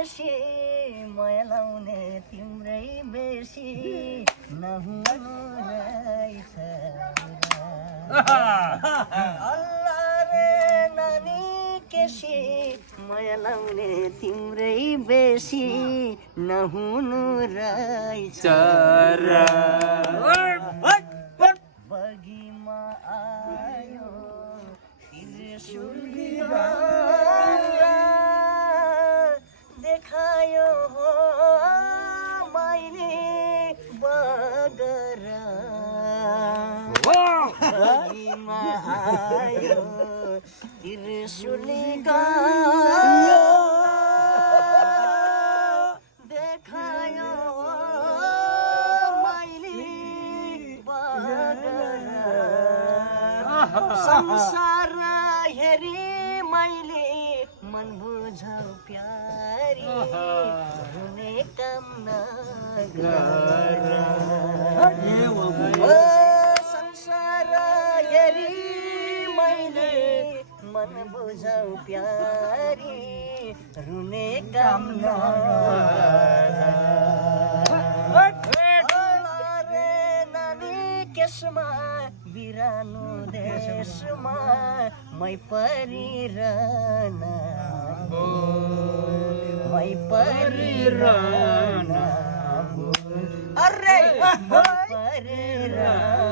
केसी माया लाउने तिम्रै बेसी नहुनु रहेछ अल्लाह रे नानी केसी माया लाउने तिम्रै बेसी नहुनु रहेछ बगीमा आयो त्रिशुलिया देखायो हो मैले बगरा बगीमा आयो त्रिशुलिया देखायो मैले बगरा संसार हेरी मैले मन बुझौ प्यारी हुने काम नगर संसार हेरी मैले मन बुझौ प्यारी रुने काम रे नानी केसमा बिरानो देशमा मै परिरहन मै परिरहन अरे मै परिरहन